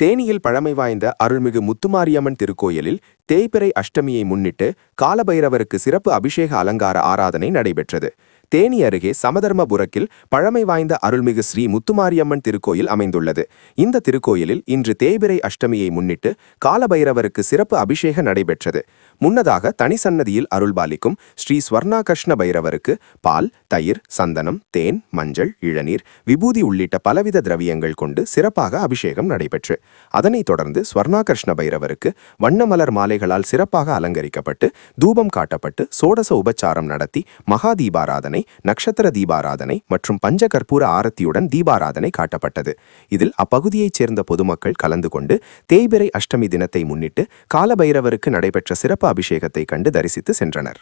தேனியில் பழமை வாய்ந்த அருள்மிகு முத்துமாரியம்மன் திருக்கோயிலில் தேய்பிறை அஷ்டமியை முன்னிட்டு காலபைரவருக்கு சிறப்பு அபிஷேக அலங்கார ஆராதனை நடைபெற்றது. தேனி அருகே சமதர்மபுரத்தில் பழமை வாய்ந்த அருள்மிகு ஸ்ரீ முத்துமாரியம்மன் திருக்கோயில் அமைந்துள்ளது. இந்த திருக்கோயிலில் இன்று தேய்பிறை அஷ்டமியை முன்னிட்டு காலபைரவருக்கு சிறப்பு அபிஷேகம் நடைபெற்றது. முன்னதாக தனி சன்னதியில் அருள்பாலிக்கும் ஸ்ரீ ஸ்வர்ணாகர்ஷ்ண பைரவருக்கு பால், தயிர், சந்தனம், தேன், மஞ்சள், இளநீர், விபூதி உள்ளிட்ட பலவித திரவியங்கள் கொண்டு சிறப்பாக அபிஷேகம் நடைபெற்று அதனைத் தொடர்ந்து ஸ்வர்ணாகர்ஷ்ண பைரவருக்கு வண்ணமலர் மாலைகளால் சிறப்பாக அலங்கரிக்கப்பட்டு தூபம் காட்டப்பட்டு சோடச உபச்சாரம் நடத்தி மகா தீபாராதனை, நட்சத்திர தீபாராதனை மற்றும் பஞ்ச கற்பூர ஆரத்தியுடன் தீபாராதனை காட்டப்பட்டது. இதில் அப்பகுதியைச் சேர்ந்த பொதுமக்கள் கலந்து கொண்டு தேய்பிறை அஷ்டமி தினத்தை முன்னிட்டு காலபைரவருக்கு நடைபெற்ற சிறப்பு அபிஷேகத்தை கண்டு தரிசித்து சென்றனர்.